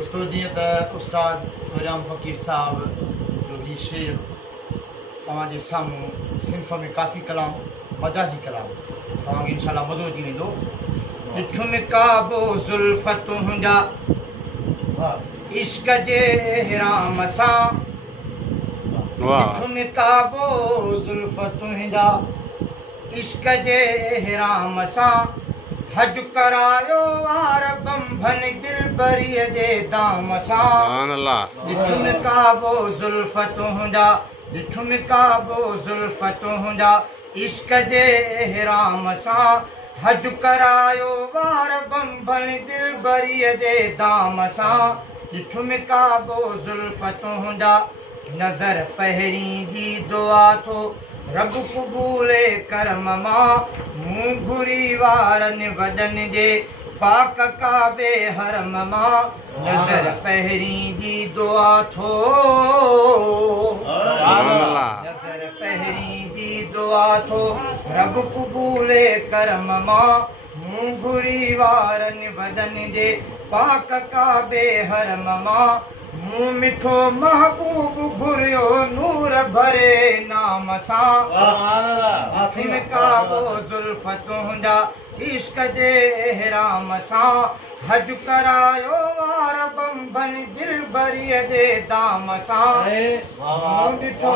दोस्तों जी उस्ताद वराम फ़कीर साहब जो ही शेर तव्हांजे साम्हूं सिंफ़ में काफ़ी कलाम मजाजी कलाम तव्हांखे इंशाअल्लाह मज़ो अची वेंदो। ॾिठुमि काबो ज़ुल्फ़ तुंहिंजा इश्क जे इहराम सां, ॾिठुमि काबो ज़ुल्फ़ तुंहिंजा इश्क जे इहराम सां, हज करायो वार बंभन दिलबरीअ जे दाम सां। ॾिठुमि काबो ज़ुल्फ़ तुंहिंजा, ॾिठुमि काबो ज़ुल्फ़ तुंहिंजा इश्क जे इहराम सां, हज करायो वार बंभन दिलबरीअ जे दाम सां। ॾिठुमि काबो ज़ुल्फ़ तुंहिंजा नज़र पहिरीं जी दुआ थो रब क़बूले करम मां, मूं घुरी वारनि वॾनि जे पाक काबे हरम मां, नज़र पहिरीं जी दुआ थो, नज़र पहिरीं जी दुआ थो रब क़बूले करम मां, मूं घुरी वारनि वॾनि जे पाक काबे हरम मां, मूं मिठो महबूब घुरियो नूर भरे नाम सां। ॾिठुमि काबो ज़ुल्फ़ तुंहिंजा इश्क जे इहराम सां, हज करायो वार बंभन दिलबरीअ जे दाम सां। मूं ॾिठो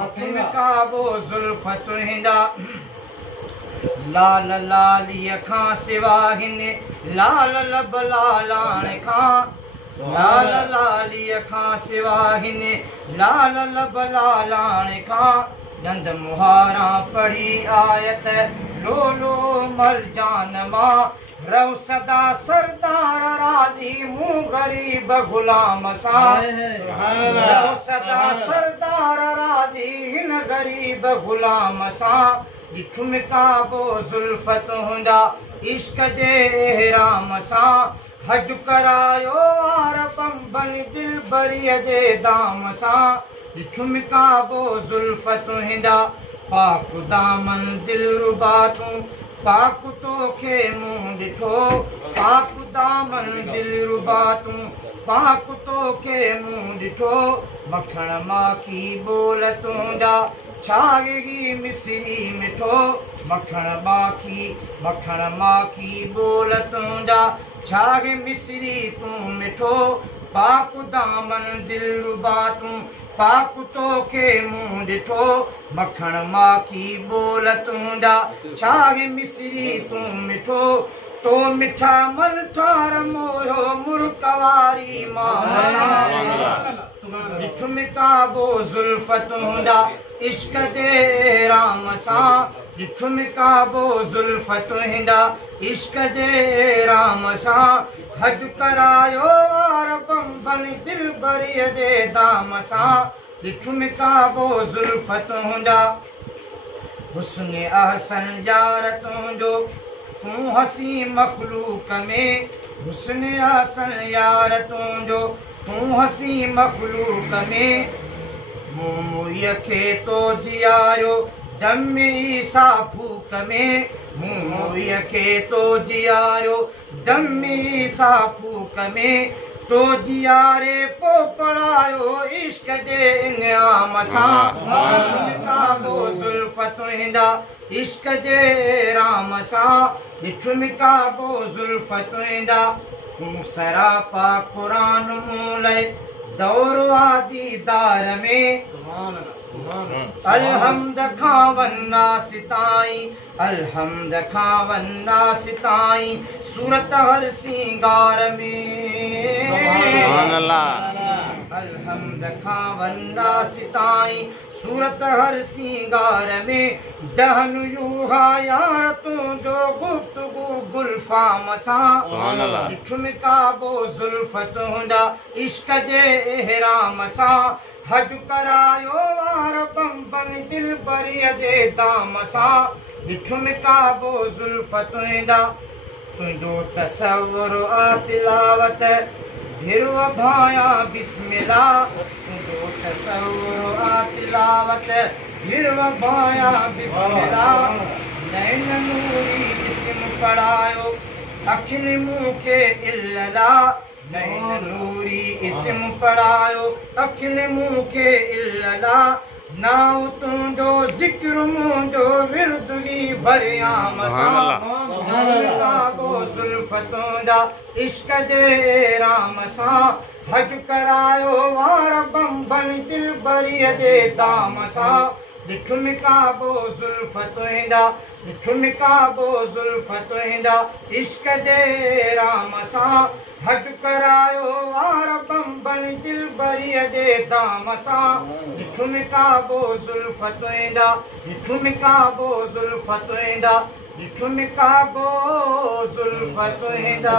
ॾिठुमि काबो ज़ुल्फ़ तुंहिंजा लाल लालीअ खां सिवा हिन लाल लब लालाण खां, लाल लालीअ खां सिवा हिन लाल लब लालाण खां, ॾंद मुहारां पढ़ी आयत लोलो मरजान मां, रहो सदा सरदार राज़ी मूं ग़रीब ग़ुलाम सां। रहो सदा सरदार राज़ी हिन ग़रीब ग़ुलाम सां। ॾिठुमि काबो ज़ुल्फ़ तुंहिंजा इश्क जे इहराम सां, हज करायो वार बंभन दिलबरीअ जे दाम सां। ॾिठुमि काबो ज़ुल्फ़ तुंहिंजा पाक दामन दिलरुबा तूं, पाक तोखे मूं ॾिठो, पाक दामन दिलरुबा तूं, पाक तोखे मूं ॾिठो, मखण माखी बोल तुंहिंजा छागी मिसरी मिठो, मखण माखी बोल तुंहिंजा छागे मिसरी तूं मिठो, पाक दामन दिलरुबा तूं, पाक तोखे मूं ॾिठो, मखण माखी बोल तुंहिंजा छागे मिसरी तूं मिठो, तो मिठा मन ठार मोयो मुर्क वारी माम सां। ॾिठुमि काबो ज़ुल्फ़ तुंहिंजा इश्क जे इहराम सां, ॾिठुमि काबो ज़ुल्फ़ तुंहिंजा इश्क जे इहराम सां, हज करायो वार बंभन दिलबरीअ जे दाम सां। ॾिठुमि काबो ज़ुल्फ़ तुंहिंजा हुस्न अहसन यार तुंहिंजो तूं हसी मखलूक में, हुस्न अहसन यार तुंहिंजो तूं हसी मखलूक में, मूं मुईअ खे तो जियारियो दम ईसा फूक में, मूं मुईअ खे तो जियारियो दम ईसा फूक में, तो जियारे पो पढ़ायो इश्क जे इनाम सां। ॾिठुमि काबो ज़ुल्फ़ तुंहिंजा इश्क जे इहराम सां, ॾिठुमि काबो ज़ुल्फ़ तुंहिंजा तूं सरापा क़ुरान मूं लए दौर दीदार में, अलहम्द खां वन्नास ताईं, अलहम्द खां वन्नास ताईं सूरत हर सिंगार में, अलहम्द खां वन्नास ताईं सूरत हर सिंगार में, दहन यूहा यार तुंहिंजो गुफ्तगू गुलफाम सां। ॾिठुमि काबो ज़ुल्फ़ तुंहिंजा इश्क जे इहराम सां, हज करायो वार बंभन दिलबरीअ जे दाम सां। ॾिठुमि काबो ज़ुल्फ़ तुंहिंजा तुंहिंजो तसव्वुर आ तिलावत धिरव भायां बिस्मिल्लाह, तुंहिंजो तसव्वुर आ तिलावत धिरव भायां बिस्मिल्लाह, नैन नूरी जिस्म पढ़ायो अखियुनि मूंखे इल्लल्लाह, नूरी इस्म पढ़ायो अखिन मूंखे इल्ला नाव तुंहिंजो ज़िक्र मुंहिंजो विरदुगी भरियाम सां ज़ुल्फ तुंहिंजा इश्क जे राम सां हज करायो वार बंबन दिल बरीअ जे दाम सां ॾिठ मिकाबो ज़ुल्फ तुंहिंजा ॾिठ मिकाबो ज़ुल्फ तुंहिंजा इश्क जे राम सां हज करायो वार बंबन दिल बरीअ जे दाम सां ॾिठ मिकाबो ज़ुल्फ तुंहिंजा ॾिठ मिकाबो ज़ुल्फ तुंहिंजा ॾिठ मिकाबो ज़ुल्फ तुंहिंजा